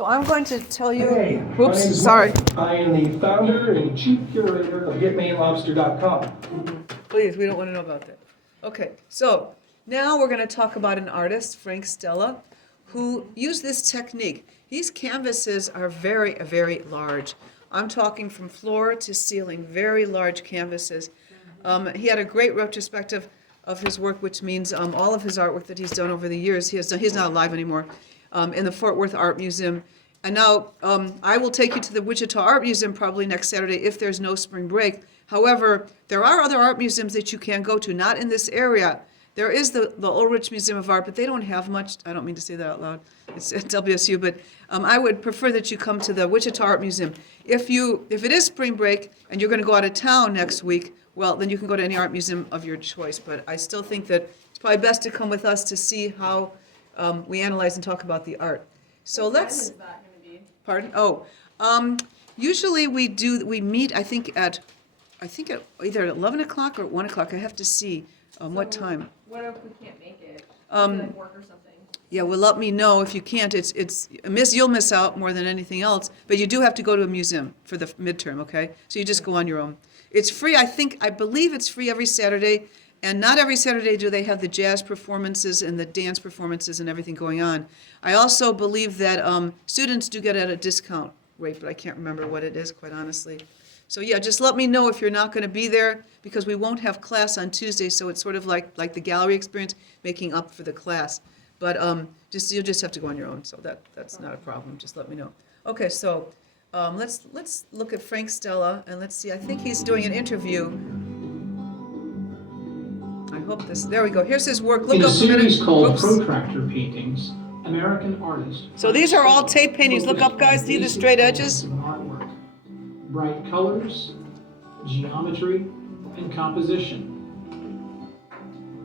So I'm going to tell you, Hey, my oops, name's sorry. Mike. I am the founder and chief curator of GetMaineLobster.com. Please, we don't want to know about that. Okay, so now we're going to talk about an artist, Frank Stella, who used this technique. These canvases are very, very large. I'm talking from floor to ceiling, very large canvases. He had a great retrospective of his work, which means all of his artwork that he's done over the years. He's not alive anymore, in the Fort Worth Art Museum. And now I will take you to the Wichita Art Museum probably next Saturday if there's no spring break. However, there are other art museums that you can go to, not in this area. There is the Ulrich Museum of Art, but they don't have much. I don't mean to say that out loud. It's at WSU, but I would prefer that you come to the Wichita Art Museum. If it is spring break and you're going to go out of town next week, well, then you can go to any art museum of your choice. But I still think that it's probably best to come with us to see how we analyze and talk about the art. So let's. What time is that going to be? Pardon? Oh, usually we meet. I think at either at 11 o'clock or at 1 o'clock. I have to see what time. What if we can't make it? Like work or something? Yeah, well, let me know if you can't. You'll miss out more than anything else. But you do have to go to a museum for the midterm. Okay, so you just go on your own. It's free. I believe it's free every Saturday. And not every Saturday do they have the jazz performances and the dance performances and everything going on. I also believe that students do get at a discount rate, but I can't remember what it is, quite honestly. So yeah, just let me know if you're not going to be there, because we won't have class on Tuesday, so it's sort of like the gallery experience, making up for the class. But you'll just have to go on your own, so that's not a problem. Just let me know. Okay, so let's look at Frank Stella, and let's see. I think he's doing an interview. I hope this. There we go. Here's his work. Look In a up a minute. series called Oops. Protractor Paintings, American artist. So these are all tape paintings. Look up, guys. See the straight edges? Artwork, bright colors, geometry, and composition.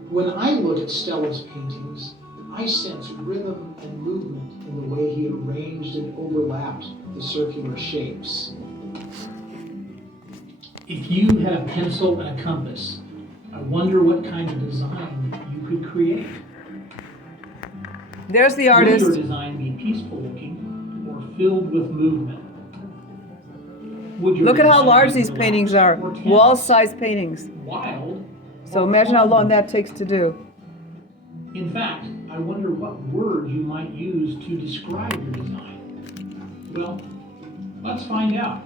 When I look at Stella's paintings, I sense rhythm and movement in the way he arranged and overlapped the circular shapes. If you had a pencil and a compass, I wonder what kind of design you could create. There's the Will your artist. design be peaceful looking or filled with movement? Would your Look at how design large be these paintings are. relaxed or tense? Wall-sized paintings. Wild. So or imagine how long calm? that takes to do. In fact, I wonder what words you might use to describe your design. Well, let's find out.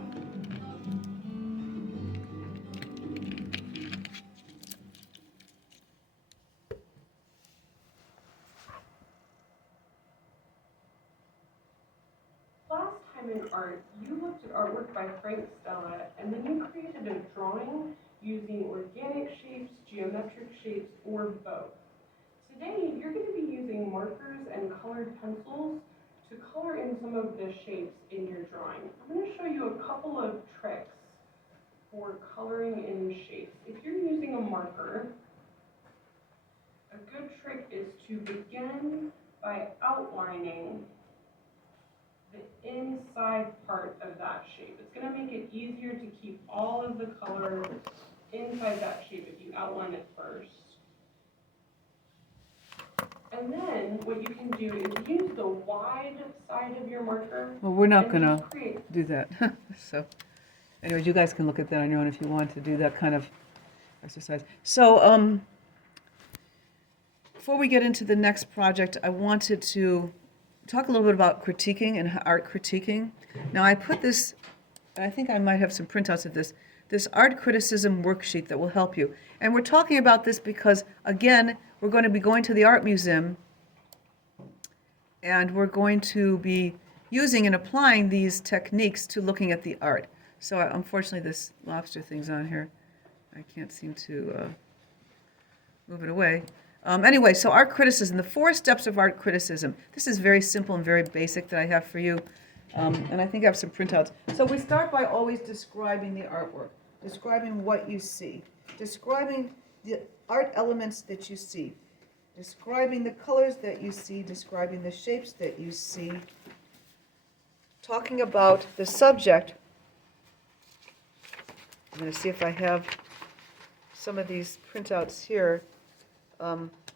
Last time in art, you looked at artwork by Frank Stella, and then you created a drawing using organic shapes, geometric shapes, or both. Today, you're going to be using markers and colored pencils to color in some of the shapes in your drawing. I'm going to show you a couple of tricks for coloring in shapes. If you're using a marker, a good trick is to begin by outlining the inside part of that shape. It's going to make it easier to keep all of the color inside that shape if you outline it first. And then what you can do is use the wide side of your marker. Well, we're not and going to just create. do that. So, anyways, you guys can look at that on your own if you want to do that kind of exercise. So, before we get into the next project, I wanted to talk a little bit about critiquing and art critiquing. Now, I put this, I think I might have some printouts of this art criticism worksheet that will help you. And we're talking about this because, again, we're going to be going to the art museum, and we're going to be using and applying these techniques to looking at the art. So unfortunately, this lobster thing's on here. I can't seem to move it away. Anyway, so art criticism, the 4 steps of art criticism. This is very simple and very basic that I have for you. And I think I have some printouts. So we start by always describing the artwork, describing what you see, describing the art elements that you see, describing the colors that you see, describing the shapes that you see, talking about the subject. I'm going to see if I have some of these printouts here.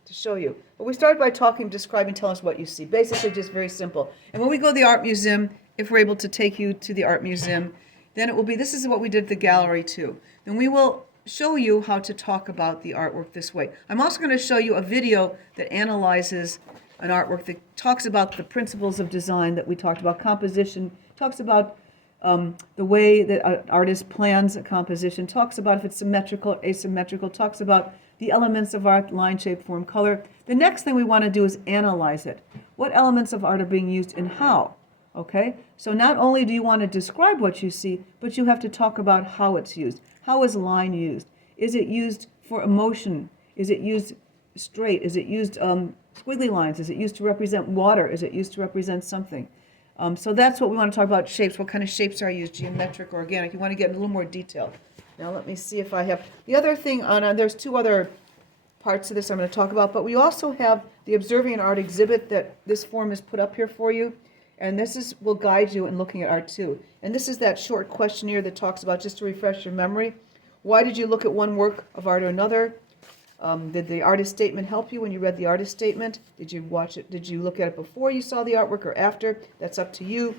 to show you. But we started by talking, describing, telling us what you see. Basically, just very simple. And when we go to the art museum, if we're able to take you to the art museum, then it will be, this is what we did at the gallery too. Then we will show you how to talk about the artwork this way. I'm also going to show you a video that analyzes an artwork that talks about the principles of design that we talked about, composition, talks about the way that an artist plans a composition, talks about if it's symmetrical, asymmetrical, talks about the elements of art, line, shape, form, color. The next thing we want to do is analyze it. What elements of art are being used and how? Okay? So not only do you want to describe what you see, but you have to talk about how it's used. How is line used? Is it used for emotion? Is it used straight? Is it used squiggly lines? Is it used to represent water? Is it used to represent something? So that's what we want to talk about, shapes. What kind of shapes are used, geometric or organic? You want to get in a little more detail. Now let me see if I have, the other thing on, there's two other parts of this I'm going to talk about, but we also have the Observing an Art exhibit that this form is put up here for you. And this is will guide you in looking at art too. And this is that short questionnaire that talks about, just to refresh your memory, why did you look at one work of art or another? Did the artist statement help you when you read the artist statement? Did you watch it? Did you look at it before you saw the artwork or after? That's up to you.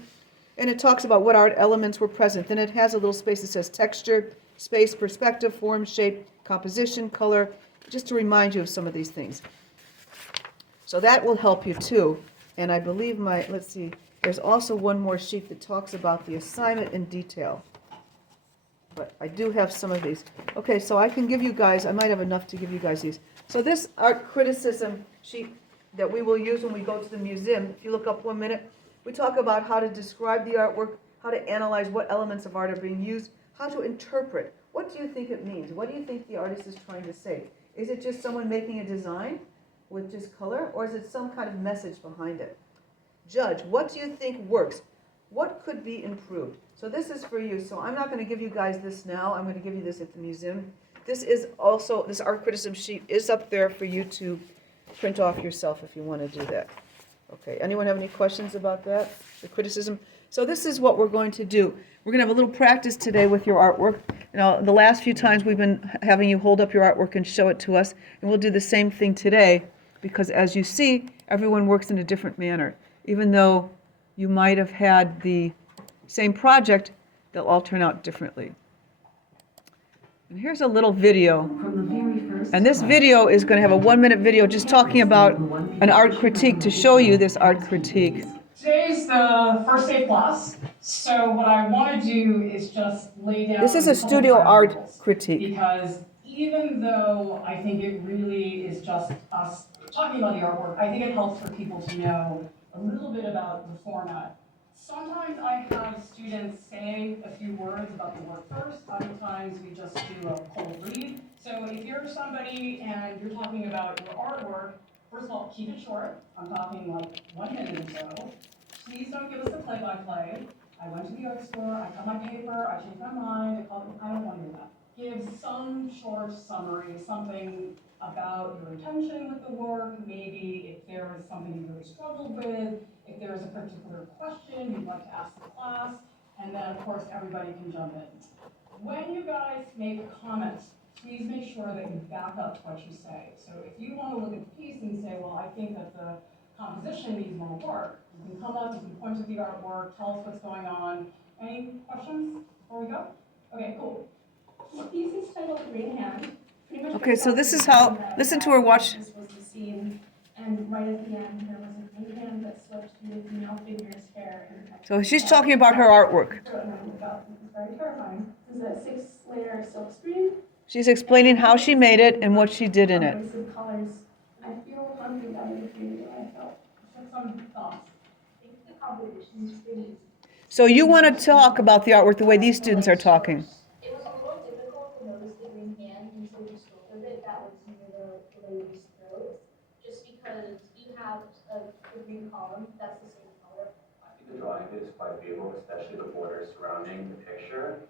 And it talks about what art elements were present. Then it has a little space that says texture, space, perspective, form, shape, composition, color, just to remind you of some of these things. So that will help you too. And I believe let's see, there's also one more sheet that talks about the assignment in detail. But I do have some of these. Okay, so I can give you guys, I might have enough to give you guys these. So this art criticism sheet that we will use when we go to the museum, if you look up 1 minute, we talk about how to describe the artwork, how to analyze what elements of art are being used, how to interpret. What do you think it means? What do you think the artist is trying to say? Is it just someone making a design with just color, or is it some kind of message behind it? Judge, what do you think works? What could be improved? So this is for you. So I'm not going to give you guys this now. I'm going to give you this at the museum. This art criticism sheet is up there for you to print off yourself if you want to do that. Okay, anyone have any questions about that? The criticism? So this is what we're going to do. We're going to have a little practice today with your artwork. Now, the last few times we've been having you hold up your artwork and show it to us, and we'll do the same thing today because as you see, everyone works in a different manner. Even though you might have had the same project, they'll all turn out differently. And here's a little video. And this video is going to have a 1 minute video just talking about an art critique to show you this art critique. Today's the first day of class, so what I want to do is just lay down. This is a studio art critique. Because even though I think it really is just us talking about the artwork, I think it helps for people to know a little bit about the format. Sometimes I have students say a few words about the work first, other times we just do a cold read. So if you're somebody and you're talking about your artwork, first of all, keep it short. I'm talking like 1 minute or so. Please don't give us the play-by-play. I went to the art store, I got my paper, I changed my mind, I don't want to hear that. Give some short summary, something about your intention with the work, maybe if there is something you really struggled with, if there is a particular question you'd like to ask the class, and then of course everybody can jump in. When you guys make comments, please make sure that you back up what you say. So if you want to look at the piece and say, well, I think that the composition needs more work, you can come up, you can point to the artwork, tell us what's going on. Any questions before we go? Okay, cool. The piece is titled Green Hand. Okay, so this is how, listen to her watch. This was the scene, and right at the end, there was a green hand that slipped through the female figure's hair. So she's talking about her artwork. And I looked up, it was very terrifying. This is a 6-layer silk screen. She's explaining how she made it and what she did in it. Abrasive colors. I feel hungry by the community I felt. Just some thoughts. I think the composition is pretty. So you want to talk about the artwork the way these students are talking. It was a little difficult to notice the green hand until you spoke of it that was near the lady's throat, just because you have the green column, that's the same color. I think the drawing is quite beautiful, especially the borders surrounding the picture.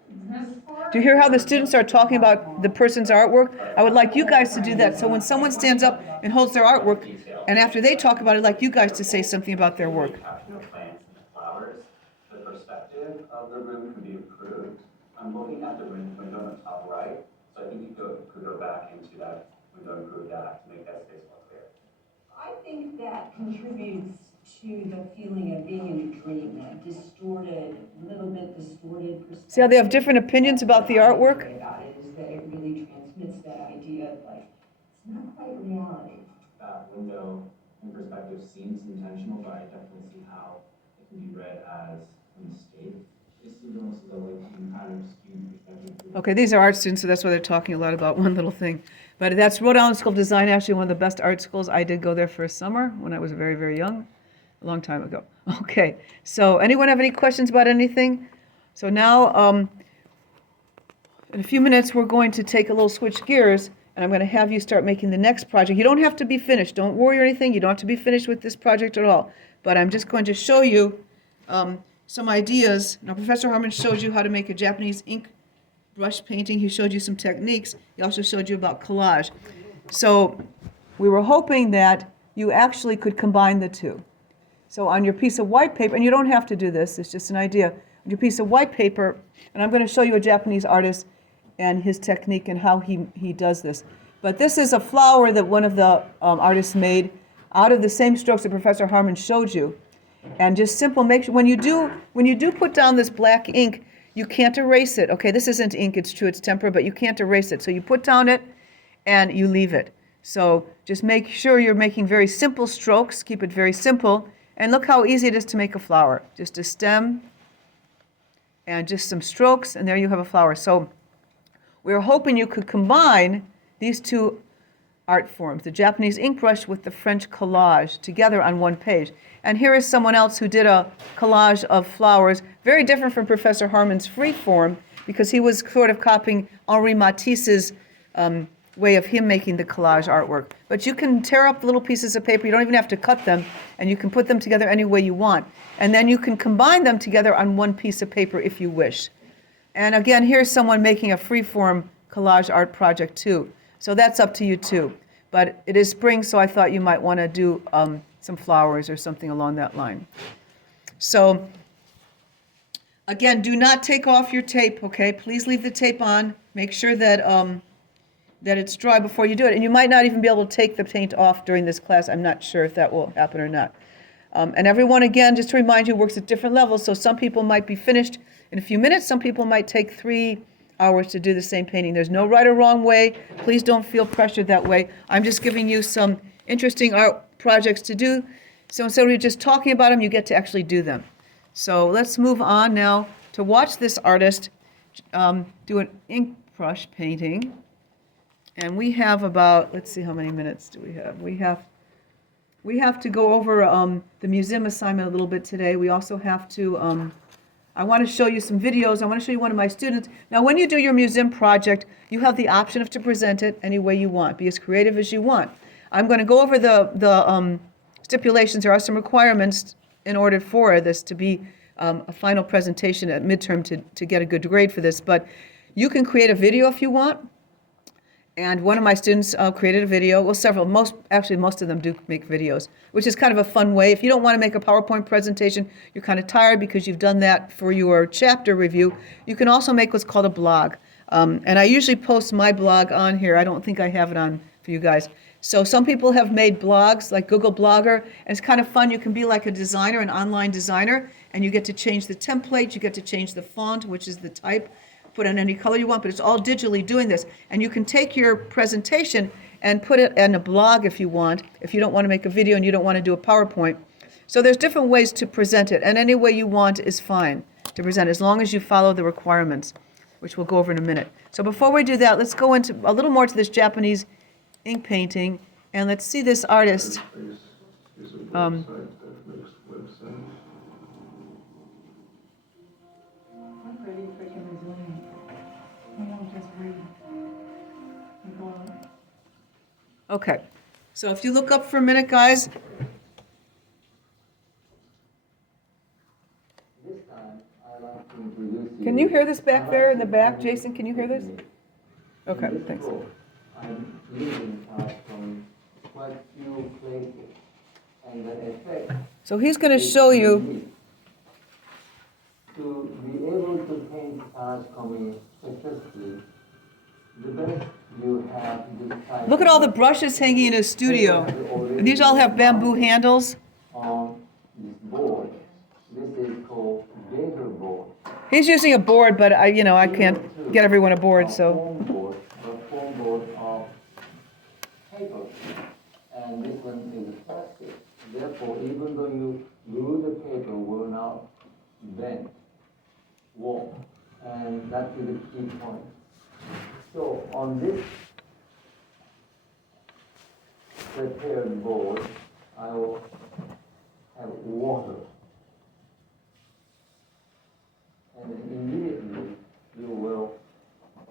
Do you hear how the students are talking about the person's artwork? I would like you guys to do that. So when someone stands up and holds their artwork, and after they talk about it, I'd like you guys to say something about their work. Capture the plants and the flowers. The perspective of the room can be improved. I'm looking at the window on the top right, so I think you could go back into that window and improve that to make that space more clear. I think that contributes to the feeling of being in a dream, that distorted, little bit distorted perspective. See how they have different opinions about the artwork? What I enjoy about it is that it really transmits that idea of like, it's not quite reality. That window and perspective seems intentional, but I definitely see how it can be read as a mistake. Just almost as though like you kind of skewed perspective. Okay, these are art students, so that's why they're talking a lot about one little thing. But that's Rhode Island School of Design, actually one of the best art schools. I did go there for a summer when I was very, very young, a long time ago. Okay, so anyone have any questions about anything? So now, in a few minutes, we're going to take a little switch gears, and I'm going to have you start making the next project. You don't have to be finished. Don't worry or anything. You don't have to be finished with this project at all. But I'm just going to show you some ideas. Now, Professor Harmon showed you how to make a Japanese ink brush painting. He showed you some techniques. He also showed you about collage. So we were hoping that you actually could combine the two. So on your piece of white paper, and you don't have to do this, it's just an idea. On your piece of white paper, and I'm going to show you a Japanese artist and his technique and how he does this. But this is a flower that one of the artists made out of the same strokes that Professor Harmon showed you. And just simple, make sure when you do put down this black ink, you can't erase it. Okay, this isn't ink, it's true, it's tempera, but you can't erase it. So you put down it and you leave it. So just make sure you're making very simple strokes, keep it very simple, and look how easy it is to make a flower. Just a stem and just some strokes, and there you have a flower. So we're hoping you could combine these two art forms, the Japanese ink brush with the French collage, together on one page. And here is someone else who did a collage of flowers, very different from Professor Harmon's free form, because he was sort of copying Henri Matisse's way of him making the collage artwork. But you can tear up little pieces of paper, you don't even have to cut them, and you can put them together any way you want. And then you can combine them together on one piece of paper if you wish. And again, here's someone making a free-form collage art project too. So that's up to you too. But it is spring, so I thought you might want to do some flowers or something along that line. So again, do not take off your tape, okay? Please leave the tape on. Make sure that that it's dry before you do it. And you might not even be able to take the paint off during this class. I'm not sure if that will happen or not. And everyone, again, just to remind you, works at different levels. So some people might be finished in a few minutes. Some people might take 3 hours to do the same painting. There's no right or wrong way. Please don't feel pressured that way. I'm just giving you some interesting art projects to do. So instead of just talking about them, you get to actually do them. So let's move on now to watch this artist do an ink brush painting. And we have about, let's see, how many minutes do we have? We have to go over the museum assignment a little bit today. We also have to, I want to show you some videos. I want to show you one of my students. Now, when you do your museum project, you have the option of to present it any way you want. Be as creative as you want. I'm going to go over the stipulations. There are some requirements in order for this to be a final presentation at midterm to get a good grade for this. But you can create a video if you want. And one of my students created a video, well, several, most of them do make videos, which is kind of a fun way. If you don't want to make a PowerPoint presentation, you're kind of tired because you've done that for your chapter review, you can also make what's called a blog. And I usually post my blog on here. I don't think I have it on for you guys. So some people have made blogs like Google Blogger, and it's kind of fun. You can be like a designer, an online designer, and you get to change the template, you get to change the font, which is the type, put in any color you want, but it's all digitally doing this. And you can take your presentation and put it in a blog if you want, if you don't want to make a video and you don't want to do a PowerPoint. So there's different ways to present it, and any way you want is fine to present, as long as you follow the requirements, which we'll go over in a minute. So before we do that, let's go into a little more to this Japanese ink painting, and let's see this artist. Okay, so if you look up for a minute, guys. Can you hear this back there in the back? Jason, can you hear this? Okay, thanks. I'm leaving from quite few places, and the effect. So he's going to show you. To be able to paint stars coming successfully, the best you have this type. Look at all the brushes hanging in his studio. And these all have bamboo handles. On this board. This is called Gator board. He's using a board, but I can't get everyone aboard, so. Foam board of paper, and this one is plastic. Therefore, even though you glue the paper, will not bend, warp, and that is the key point. So on this prepared board, I will have water. And then immediately you will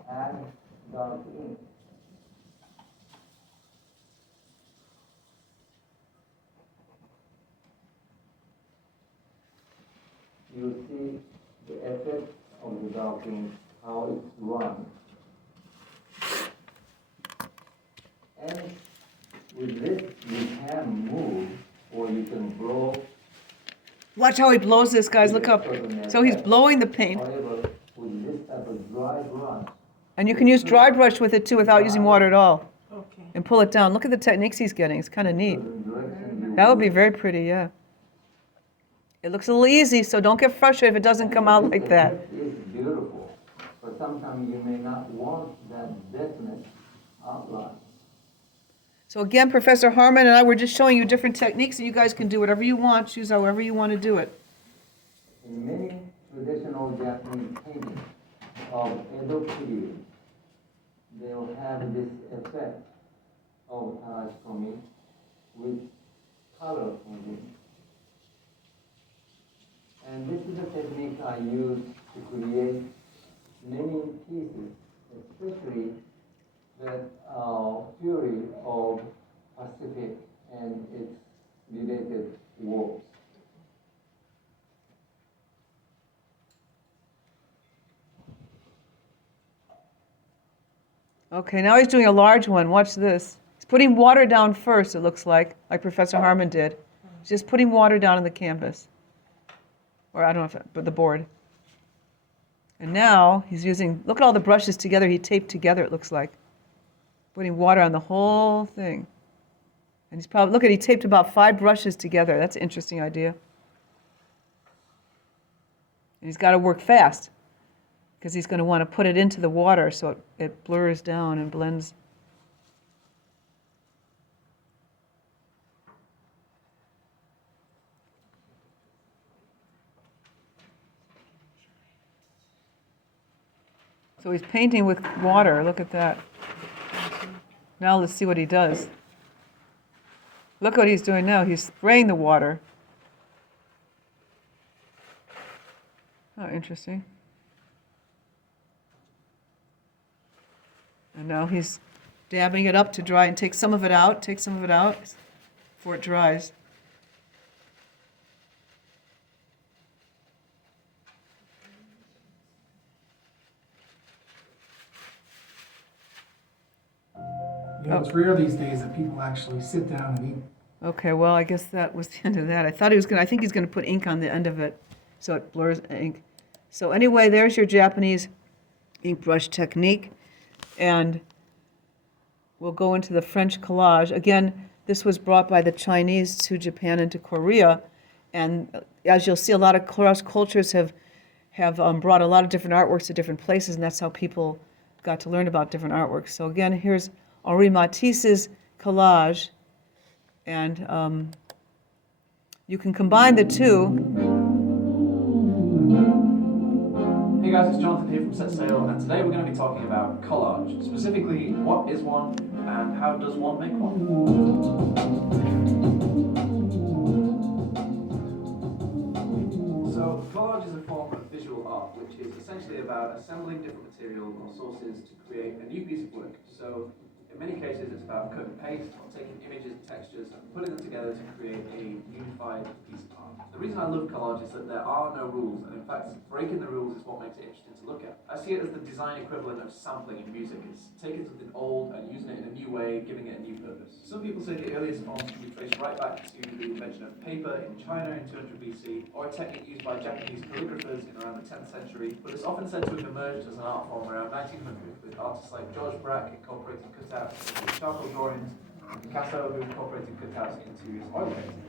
add dark ink. You see the effect of the dark ink, how it's run. And with this, you can move or you can blow. Watch how he blows this, guys. Look up. So he's blowing the paint. However, with this type of dry brush, And you can use dry brush with it too without using water at all. Okay. And pull it down. Look at the techniques he's getting. It's kind of neat. certain direction you That would be very pretty, yeah. It looks a little easy, so don't get frustrated if it doesn't come out like that. It is beautiful, but sometimes you may not want that definite outline. So again, Professor Harmon and I were just showing you different techniques, and you guys can do whatever you want, choose however you want to do it. In many traditional Japanese paintings of Edo period, they'll have this effect of tarashikomi with color painting. And this is a technique I use to create many pieces, especially that fury of Pacific and its related wars. Okay, now he's doing a large one. Watch this. He's putting water down first, it looks like Professor Harmon did. He's just putting water down on the canvas. Or I don't know but the board. And now he's using, look at all the brushes together he taped together, it looks like. Putting water on the whole thing. And he's probably, look at, he taped about 5 brushes together. That's an interesting idea. And he's got to work fast, because he's going to want to put it into the water so it blurs down and blends. So he's painting with water. Look at that. Now let's see what he does. Look what he's doing now. He's spraying the water. Oh, interesting. And now he's dabbing it up to dry and take some of it out before it dries. You know, it's rare these days that people actually sit down and eat. Okay, well, I guess that was the end of that. I think he's gonna put ink on the end of it, so it blurs ink. So anyway, there's your Japanese ink brush technique. And we'll go into the French collage. Again, this was brought by the Chinese to Japan and to Korea. And as you'll see, a lot of cross cultures have brought a lot of different artworks to different places, and that's how people got to learn about different artworks. So again, here's Henri Matisse's collage. And you can combine the two. Hey guys, it's Jonathan here from Set Sail, and today we're going to be talking about collage. Specifically, what is one and how does one make one? So, collage is a form of visual art, which is essentially about assembling different material or sources to create a new piece of work. So, In many cases, it's about cut and paste, or taking images and textures and putting them together to create a unified piece of art. The reason I love collage is that there are no rules, and in fact, breaking the rules is what makes it interesting to look at. I see it as the design equivalent of sampling in music. It's taking something old and using it in a new way, giving it a new purpose. Some people say the earliest forms can be traced right back to the invention of paper in China in 200 BC, or a technique used by Japanese calligraphers in around the 10th century, but it's often said to have emerged as an art form around 1900, with artists like George Braque incorporating cutouts into charcoal drawings, and Picasso who incorporated cutouts into his oil paintings.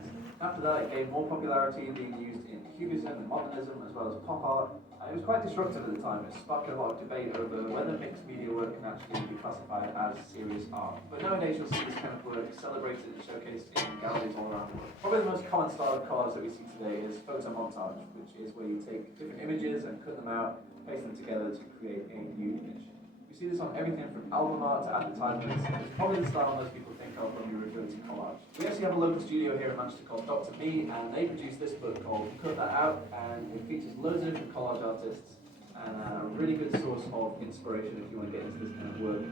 After that, it gained more popularity, being used in Cubism and Modernism, as well as pop art, and it was quite disruptive at the time. It sparked a lot of debate over whether mixed media work can actually be classified as serious art. But nowadays, you'll see this kind of work celebrated and showcased in galleries all around the world. Probably the most common style of collage that we see today is photo montage, which is where you take different images and cut them out, paste them together to create a new image. We see this on everything from album art to advertisements. It's probably the style most people think of when we refer to collage. We actually have a local studio here in Manchester called Dr. Me, and they produced this book called Cut That Out, and it features loads of different collage artists and a really good source of inspiration if you want to get into this kind of work.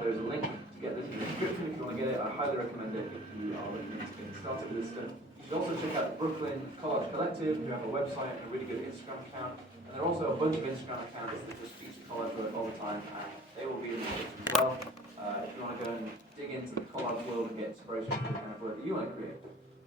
There's a link to get this in the description if you want to get it. I highly recommend it if you are looking into getting started with this stuff. You should also check out the Brooklyn Collage Collective, who have a website and a really good Instagram account. And there are also a bunch of Instagram accounts that just feature collage work all the time, and they will be in the description as well. If you want to go and dig into the collage world and get inspiration for the kind of work that you want to create.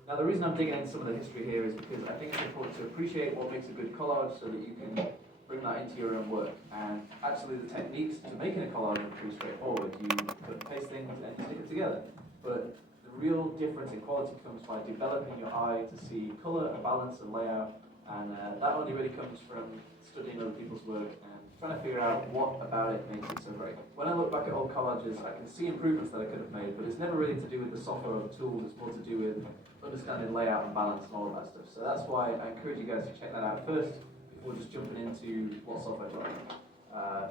Now, the reason I'm digging into some of the history here is because I think it's important to appreciate what makes a good collage so that you can bring that into your own work. And actually, the techniques to making a collage are pretty straightforward. You cut and paste things and you stick it together. But the real difference in quality comes by developing your eye to see colour and balance and layout. And that only really comes from studying other people's work and trying to figure out what about it makes it so great. When I look back at old collages, I can see improvements that I could have made, but it's never really to do with the software or the tools, it's more to do with understanding layout and balance and all of that stuff. So that's why I encourage you guys to check that out first, before just jumping into what software to run.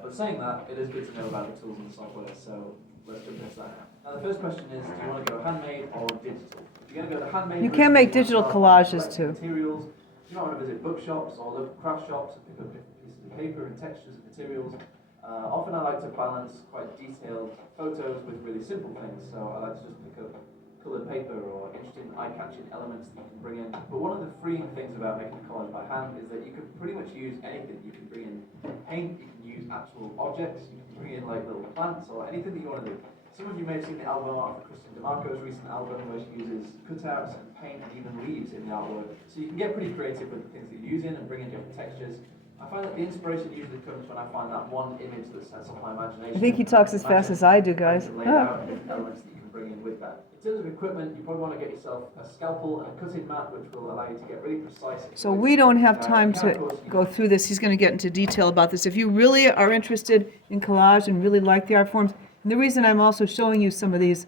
But saying that, it is good to know about the tools and the software, so let's jump into that now. Now the first question is, do you want to go handmade or digital? If you're going to go the handmade You can make digital collages too. Materials. You might want to visit bookshops or local craft shops and pick up different pieces of paper and textures and materials. Often I like to balance quite detailed photos with really simple things, so I like to just pick up coloured paper or interesting eye-catching elements that you can bring in. But one of the freeing things about making a collage by hand is that you can pretty much use anything. You can bring in paint, you can use actual objects, you can bring in like little plants or anything that you want to do. Some of you may have seen the album art for Kristen DeMarco's recent album where she uses cutouts and paint and even leaves in the artwork. So you can get pretty creative with the things that you're using and bring in different textures. I find that the inspiration usually comes when I find that one image that sets off my imagination. I think he talks as fast as I do, guys. Layout and different elements that you can bring in with that. In terms of equipment, you probably want to get yourself a scalpel and a cutting mat, which will allow you to get really precise. So we don't have time to go through this. He's going to get into detail about this. If you really are interested in collage and really like the art forms, and the reason I'm also showing you some of these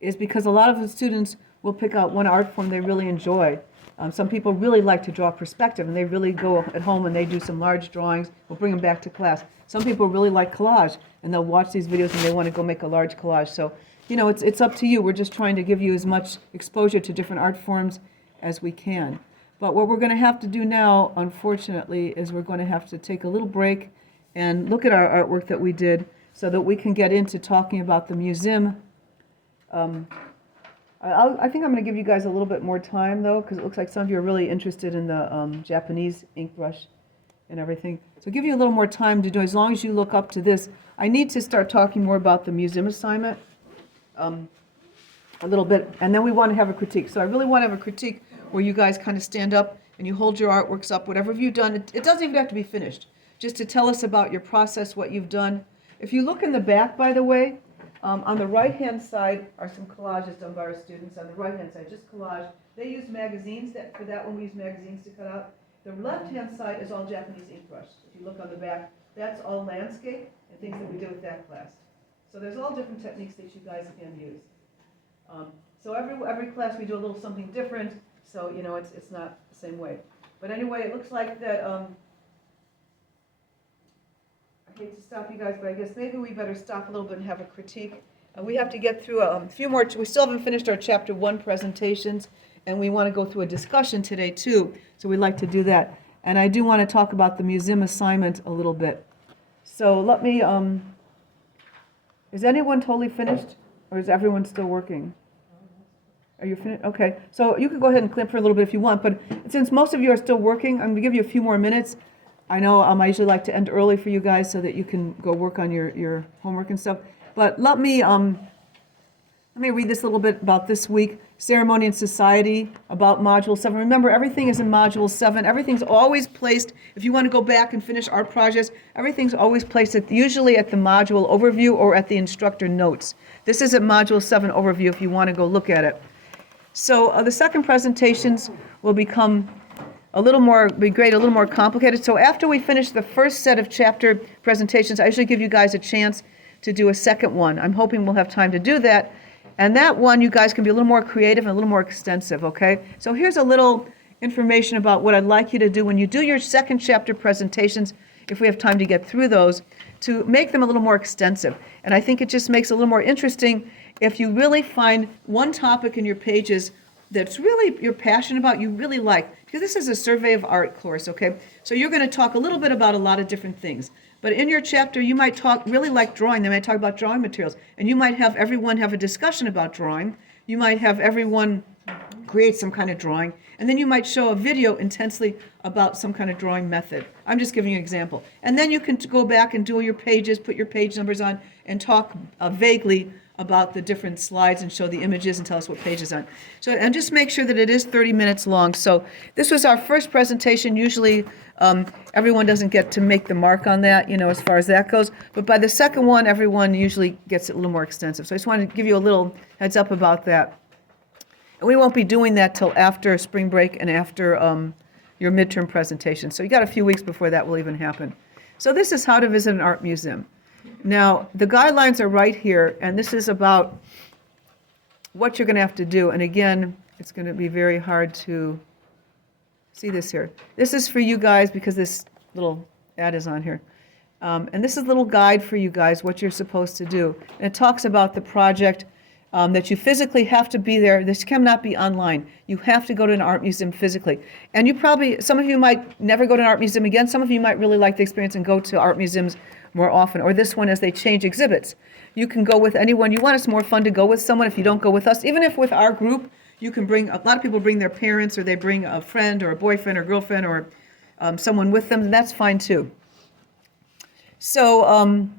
is because a lot of the students will pick out one art form they really enjoy. Some people really like to draw perspective, and they really go at home and they do some large drawings. We'll bring them back to class. Some people really like collage, and they'll watch these videos and they want to go make a large collage. So, you know, it's up to you. We're just trying to give you as much exposure to different art forms as we can. But what we're going to have to do now, unfortunately, is we're going to have to take a little break and look at our artwork that we did so that we can get into talking about the museum. I think I'm going to give you guys a little bit more time, though, because it looks like some of you are really interested in the Japanese ink brush and everything. So I'll give you a little more time to do, as long as you look up to this. I need to start talking more about the museum assignment a little bit, and then we want to have a critique. So I really want to have a critique where you guys kind of stand up and you hold your artworks up, whatever you've done. It doesn't even have to be finished, just to tell us about your process, what you've done. If you look in the back, by the way, on the right-hand side are some collages done by our students. On the right-hand side, just collage. They use magazines. For that one, we use magazines to cut out. The left-hand side is all Japanese ink brush. If you look on the back, that's all landscape and things that we did with that class. So there's all different techniques that you guys can use. So every class we do a little something different. So you know it's not the same way. But anyway, it looks like that. I hate to stop you guys, but I guess maybe we better stop a little bit and have a critique. We have to get through a few more. We still haven't finished our Chapter 1 presentations, and we want to go through a discussion today, too. So we'd like to do that. And I do want to talk about the museum assignment a little bit. So let me Is anyone totally finished, or is everyone still working? Are you finished? Okay, so you can go ahead and clip for a little bit if you want, but since most of you are still working, I'm going to give you a few more minutes. I know I usually like to end early for you guys so that you can go work on your homework and stuff. But let me read this a little bit about this week. Ceremony and Society, about Module 7. Remember, everything is in Module 7. Everything's always placed, if you want to go back and finish art projects, everything's always placed usually at the module overview or at the instructor notes. This is at Module 7 overview if you want to go look at it. So the second presentations will become a little more complicated. So after we finish the first set of chapter presentations, I usually give you guys a chance to do a second one. I'm hoping we'll have time to do that. And that one, you guys can be a little more creative and a little more extensive, okay? So here's a little information about what I'd like you to do when you do your second chapter presentations, if we have time to get through those, to make them a little more extensive. And I think it just makes it a little more interesting if you really find one topic in your pages that's really you're passionate about, you really like. Because this is a survey of art course, okay? So you're going to talk a little bit about a lot of different things. But in your chapter, you might really like drawing. They might talk about drawing materials. And you might have everyone have a discussion about drawing. You might have everyone create some kind of drawing. And then you might show a video intensely about some kind of drawing method. I'm just giving you an example. And then you can go back and do your pages, put your page numbers on, and talk vaguely about the different slides and show the images and tell us what page is on. So, and just make sure that it is 30 minutes long. So this was our first presentation. Usually everyone doesn't get to make the mark on that, as far as that goes. But by the second one, everyone usually gets it a little more extensive. So I just wanted to give you a little heads up about that. And we won't be doing that till after spring break and after your midterm presentation. So you got a few weeks before that will even happen. So this is how to visit an art museum. Now, the guidelines are right here, and this is about what you're going to have to do. And again, it's going to be very hard to see this here. This is for you guys because this little ad is on here. And this is a little guide for you guys, what you're supposed to do. And it talks about the project that you physically have to be there. This cannot be online. You have to go to an art museum physically. And some of you might never go to an art museum again. Some of you might really like the experience and go to art museums more often, or this one as they change exhibits. You can go with anyone you want. It's more fun to go with someone if you don't go with us. Even if with our group, you can bring, a lot of people bring their parents, or they bring a friend or a boyfriend or girlfriend or someone with them, and that's fine too. So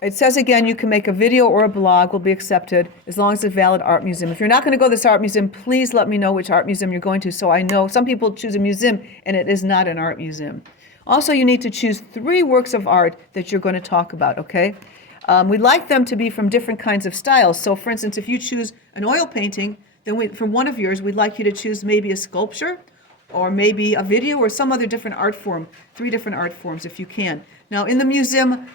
it says again, you can make a video or a blog will be accepted as long as it's a valid art museum. If you're not going to go to this art museum, please let me know which art museum you're going to so I know. Some people choose a museum and it is not an art museum. Also, you need to choose 3 works of art that you're going to talk about, okay? We'd like them to be from different kinds of styles. So, for instance, if you choose an oil painting, then for one of yours, we'd like you to choose maybe a sculpture or maybe a video or some other different art form, 3 different art forms if you can. Now, in the museum,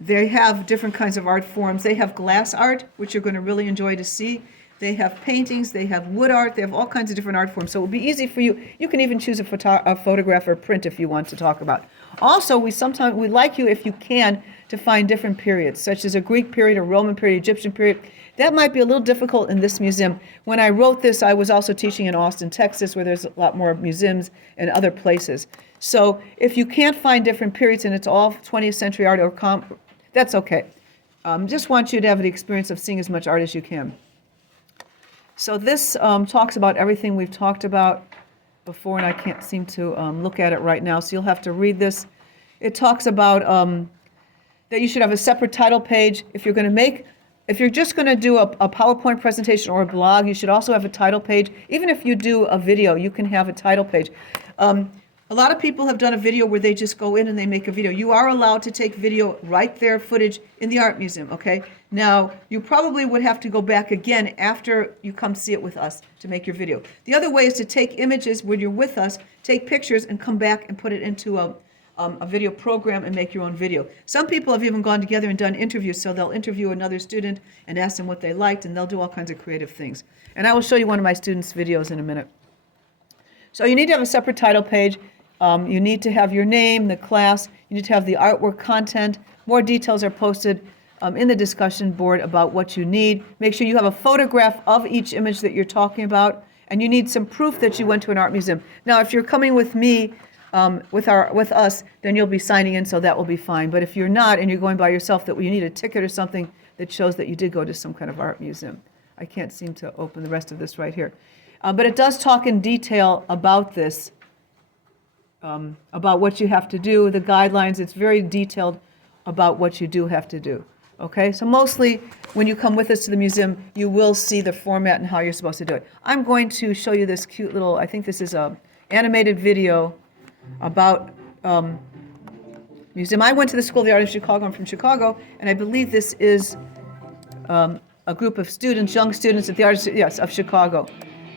they have different kinds of art forms. They have glass art, which you're going to really enjoy to see. They have paintings, they have wood art, they have all kinds of different art forms. So it will be easy for you. You can even choose a photograph or print if you want to talk about. Also, we like you, if you can, to find different periods, such as a Greek period, a Roman period, Egyptian period. That might be a little difficult in this museum. When I wrote this, I was also teaching in Austin, Texas, where there's a lot more museums and other places. So if you can't find different periods and it's all 20th century art, that's okay. Just want you to have the experience of seeing as much art as you can. So this talks about everything we've talked about before, and I can't seem to look at it right now, so you'll have to read this. It talks about that you should have a separate title page. If you're just going to do a PowerPoint presentation or a blog, you should also have a title page. Even if you do a video, you can have a title page. A lot of people have done a video where they just go in and they make a video. You are allowed to take video right there, footage in the art museum, okay? Now, you probably would have to go back again after you come see it with us to make your video. The other way is to take images when you're with us, take pictures, and come back and put it into a video program and make your own video. Some people have even gone together and done interviews, so they'll interview another student and ask them what they liked, and they'll do all kinds of creative things. And I will show you one of my students' videos in a minute. So you need to have a separate title page. You need to have your name, the class. You need to have the artwork content. More details are posted in the discussion board about what you need. Make sure you have a photograph of each image that you're talking about, and you need some proof that you went to an art museum. Now, if you're coming with me, with us, then you'll be signing in, so that will be fine. But if you're not and you're going by yourself, that you need a ticket or something that shows that you did go to some kind of art museum. I can't seem to open the rest of this right here. But it does talk in detail about this, about what you have to do, the guidelines. It's very detailed about what you do have to do. Okay, so mostly when you come with us to the museum, you will see the format and how you're supposed to do it. I'm going to show you this cute little, I think this is a animated video about museum. I went to the School of the Art of Chicago. I'm from Chicago, and I believe this is a group of students, young students at the Art of Chicago,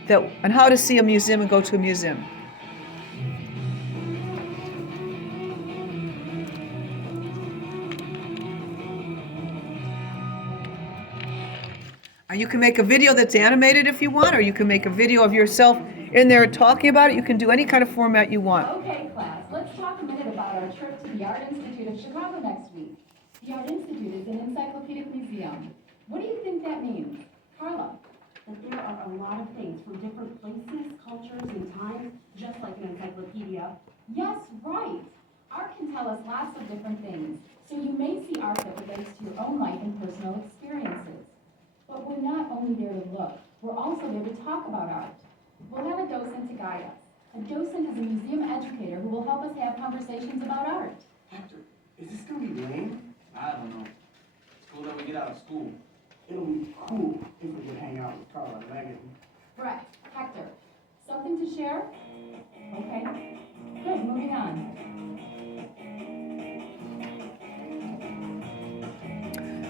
that on how to see a museum and go to a museum. You can make a video that's animated if you want, or you can make a video of yourself in there talking about it. You can do any kind of format you want. Okay, class, let's talk a minute about our trip to the Art Institute of Chicago next week. The Art Institute is an encyclopedic museum. What do you think that means? Carla? That there are a lot of things from different places, cultures, and times, just like an encyclopedia. Yes, right. Art can tell us lots of different things, so you may see art that relates to your own life and personal experiences. But we're not only there to look, we're also there to talk about art. We'll have a docent to guide us. A docent is a museum educator who will help us have conversations about art. Hector, is this gonna be lame? I don't know. It's cool that we get out of school. It'll be cool if we can hang out with Carla and Megan. Right, Hector, something to share? Okay, good, moving on.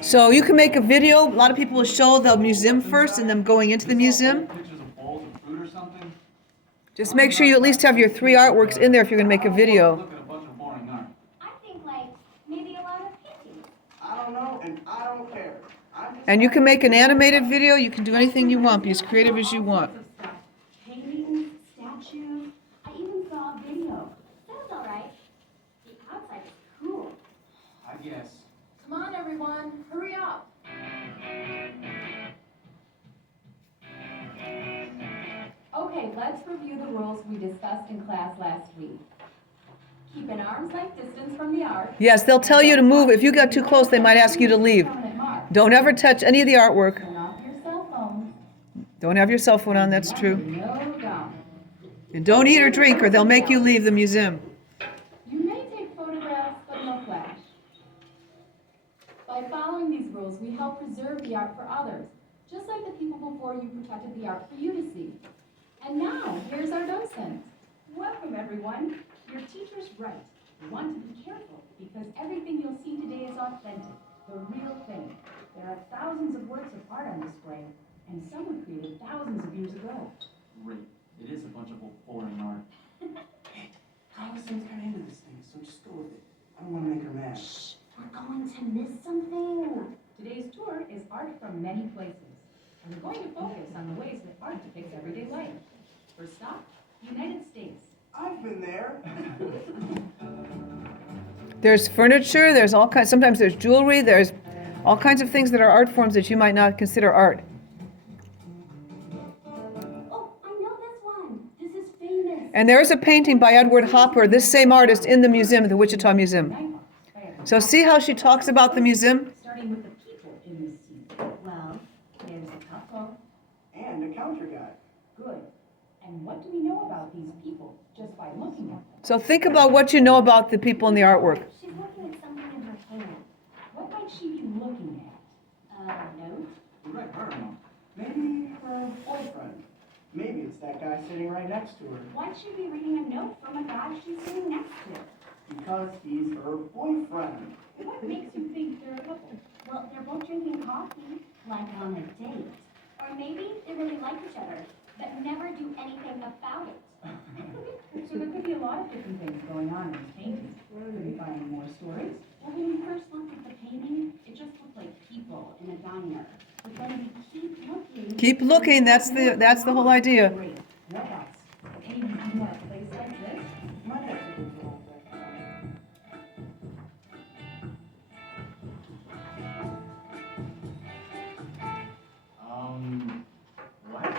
So you can make a video. A lot of people will show the museum first and then going into the museum. Pictures of bowls of fruit or something? Just make sure you at least have your 3 artworks in there if you're going to make a video. Look at a bunch of boring art. I think like maybe a lot of paintings. I don't know, and I don't care. And you can make an animated video. You can do anything you want. Be as creative as you want. Paintings, statues, I even saw a video. Sounds alright. The outside is cool. I guess. Come on, everyone, hurry up. Okay, let's review the rules we discussed in class last week. Keep an arm's length distance from the art. Yes, they'll tell you to move. If you get too close, they might ask you to leave. Permanent mark. Don't ever touch any of the artwork. Turn off your cell phone. Don't have your cell phone on, that's true. No gum. And don't eat or drink or they'll make you leave the museum. You may take photographs, but no flash. By following these rules, we help preserve the art for others, just like the people before you protected the art for you to see. And now, here's our docent. Welcome, everyone. Your teacher's right. You want to be careful because everything you'll see today is authentic, the real thing. There are thousands of works of art on display, and some were created thousands of years ago. Great. It is a bunch of boring art. Hey, Carla seems kind of into this thing, so just go with it. I don't want to make her mad. Shh, we're going to miss something. Today's tour is art from many places, and we're going to focus on the ways that art depicts everyday life. First stop, United States. I've been there. There's furniture, there's all kinds, sometimes there's jewelry, there's all kinds of things that are art forms that you might not consider art. Oh, I know this one. This is famous. And there is a painting by Edward Hopper, this same artist, in the museum, the Wichita Museum. So see how she talks about the museum? Starting with the people in this scene. Well, there's a couple. And a counter guy. Good. And what do we know about these people just by looking at them? So think about what you know about the people in the artwork. She's looking at something in her hand. What might she be looking at? Note? Right, I don't know. Maybe her boyfriend. Maybe it's that guy sitting right next to her. Why'd she be reading a note from a guy she's sitting next to? Because he's her boyfriend. What makes you think they're a couple? Well, they're both drinking coffee, like on a date. Or maybe they really like each other, but never do anything about it. So there could be a lot of different things going on in this painting. Could we find more stories? Well, when we first looked at the painting, it just looked like people in a diner. But then we keep looking. Keep looking, that's the whole idea. Great. What else? Any more place like this? Might have to go for all that. What?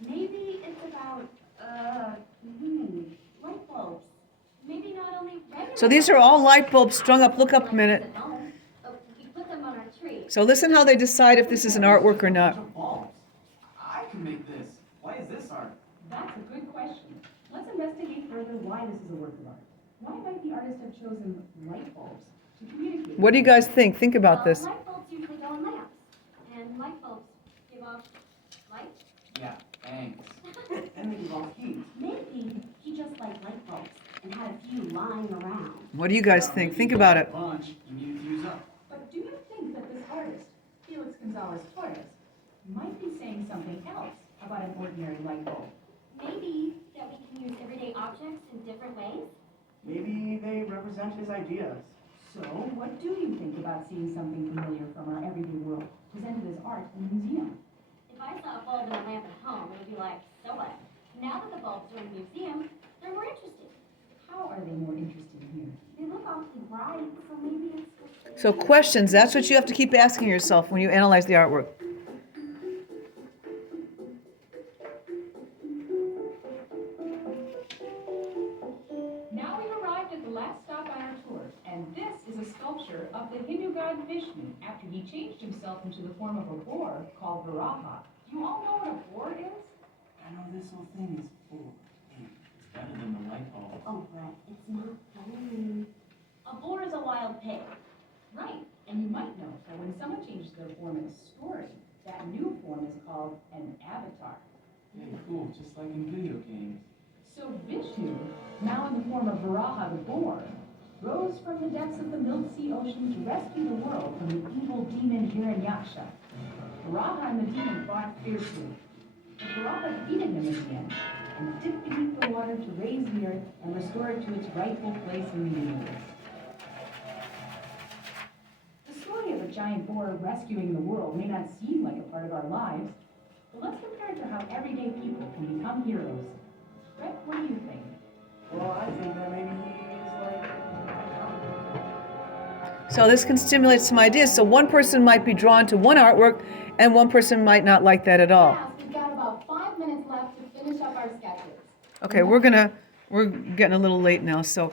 Maybe it's about, light bulbs. Maybe So these are all light bulbs strung up. Look up a minute. But we put them on our tree. So listen how they decide if this is an artwork or not. I can make this. Why is this art? That's a good question. Let's investigate further why this is a work of art. Why might the artist have chosen light bulbs to communicate? What do you guys think? Think about this. Light bulbs usually go in lamps, and light bulbs give off light. Yeah, thanks. And they give off heat. Maybe he just liked light bulbs and had a few lying around. What do you guys think? Think about it. Bunch you need to use up. But do you think that this artist, Felix Gonzalez Torres, might be saying something else about an ordinary light bulb? Maybe that we can use everyday objects in different ways. Maybe they represent his ideas. So, what do you think about seeing something familiar from our everyday world presented as art in a museum? If I saw a bulb and a lamp at home, it would be like, so what? Now that the bulbs are in a museum, they're more interesting. How are they more interesting here? They look awfully bright, so maybe it's... So questions, that's what you have to keep asking yourself when you analyze the artwork. Now we've arrived at the last stop on our tour, and this is a sculpture of the Hindu god Vishnu after he changed himself into the form of a boar called Varaha. Do you all know what a boar is? I know this whole thing is full. It's better than the light bulb. Oh, Brett, it's not funny. A boar is a wild pig. Right, and you might know that when someone changes their form in a story, that new form is called an avatar. Yeah, cool, just like in video games. So Vishnu, now in the form of Varaha the boar, rose from the depths of the Milk Sea Ocean to rescue the world from the evil demon Hiranyaksha. Varaha and the demon fought fiercely, but Varaha defeated him in the end and dipped beneath the water to raise the earth and restore it to its rightful place in the universe. The story of a giant boar rescuing the world may not seem like a part of our lives, but let's compare it to how everyday people can become heroes. Brett, what do you think? Well, I think that maybe he's like... So this can stimulate some ideas. So one person might be drawn to one artwork and one person might not like that at all. Yes, we've got about 5 minutes left to finish up our sketches. Okay, we're getting a little late now, so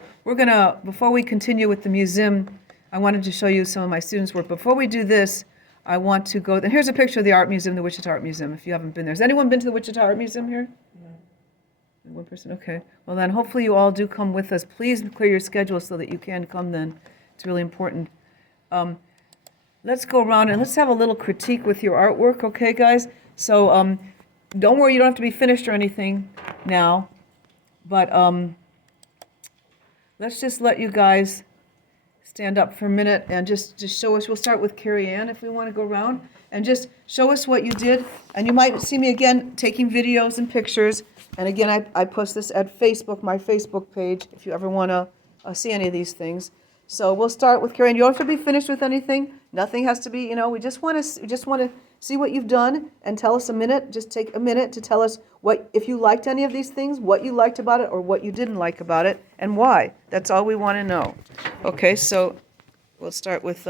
before we continue with the museum, I wanted to show you some of my students' work. Before we do this, I want to go, and here's a picture of the art museum, the Wichita Art Museum, if you haven't been there. Has anyone been to the Wichita Art Museum here? One person, okay. Well then, hopefully you all do come with us. Please clear your schedule so that you can come then. It's really important. Let's go around and let's have a little critique with your artwork, okay, guys? So don't worry, you don't have to be finished or anything now. But let's just let you guys stand up for a minute and just show us. We'll start with Carrie Ann if we want to go around. And just show us what you did. And you might see me again taking videos and pictures. And again, I post this at Facebook, my Facebook page, if you ever want to see any of these things. So we'll start with Carrie Ann. You don't have to be finished with anything. Nothing has to be, we just want to see what you've done and tell us a minute. Just take a minute to tell us if you liked any of these things, what you liked about it or what you didn't like about it, and why. That's all we want to know. Okay, so we'll start with